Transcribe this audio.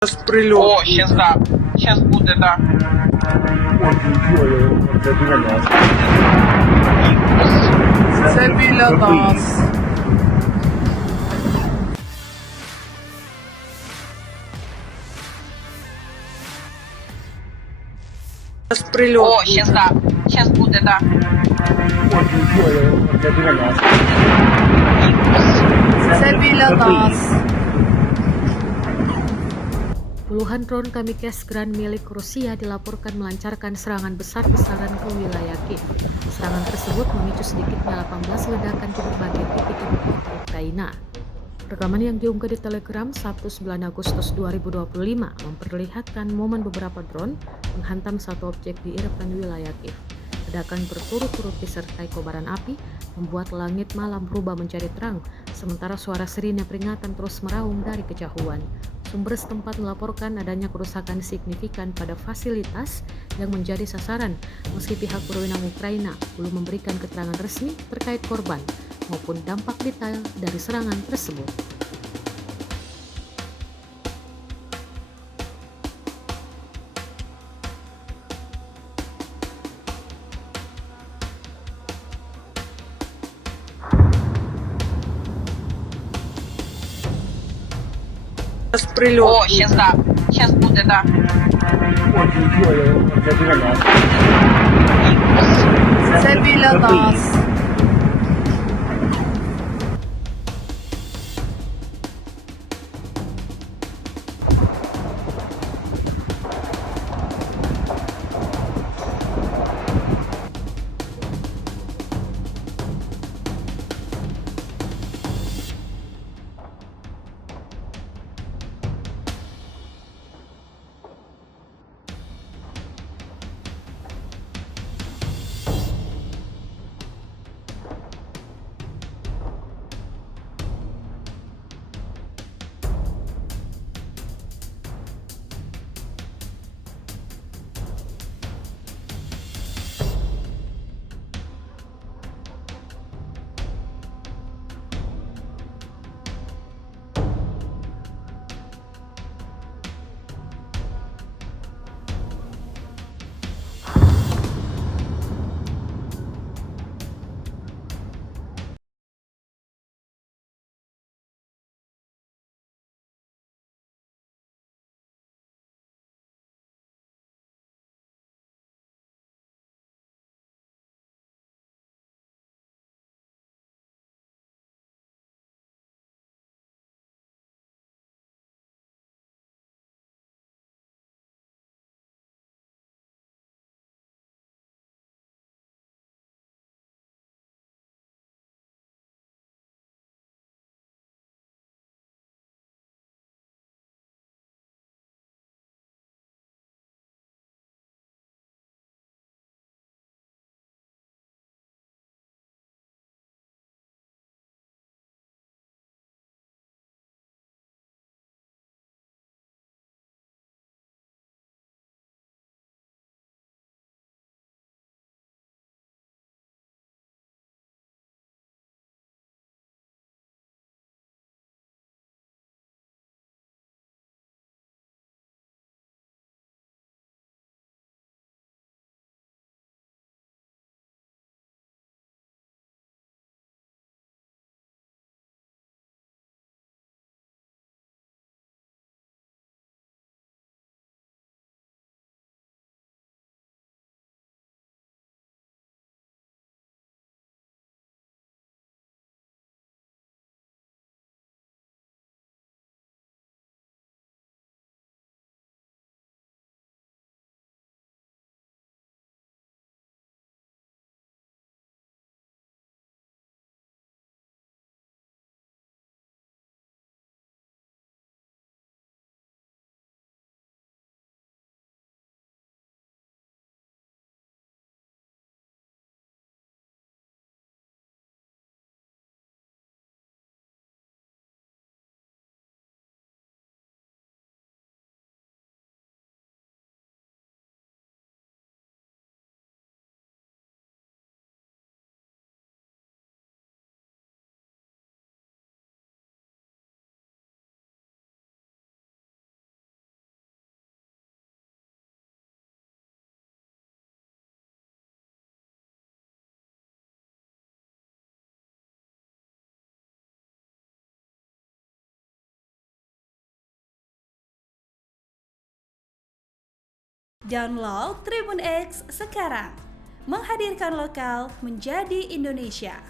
Прильот. О, сейчас да. Сейчас будет, да. Це біля нас. Прильот. О, сейчас да. Сейчас будет, да. Це біля нас. Puluhan drone kamikaze Grand milik Rusia dilaporkan melancarkan serangan besar-besaran ke wilayah Kiev. Serangan tersebut memicu sedikitnya 18 ledakan di berbagai titik ibu kota Ukraina. Rekaman yang diunggah di Telegram Sabtu 9 Agustus 2025 memperlihatkan momen beberapa drone menghantam satu objek di Irpin wilayah Kiev. Ledakan berturut-turut disertai kobaran api membuat langit malam berubah menjadi terang, sementara suara sirine peringatan terus meraung dari kejauhan. Sumber setempat melaporkan adanya kerusakan signifikan pada fasilitas yang menjadi sasaran, meski pihak berwenang Ukraina belum memberikan keterangan resmi terkait korban maupun dampak detail dari serangan tersebut. Прильот. О, сейчас да. Сейчас будет, да. Це біля нас. Download Tribun X sekarang. Menghadirkan lokal menjadi Indonesia.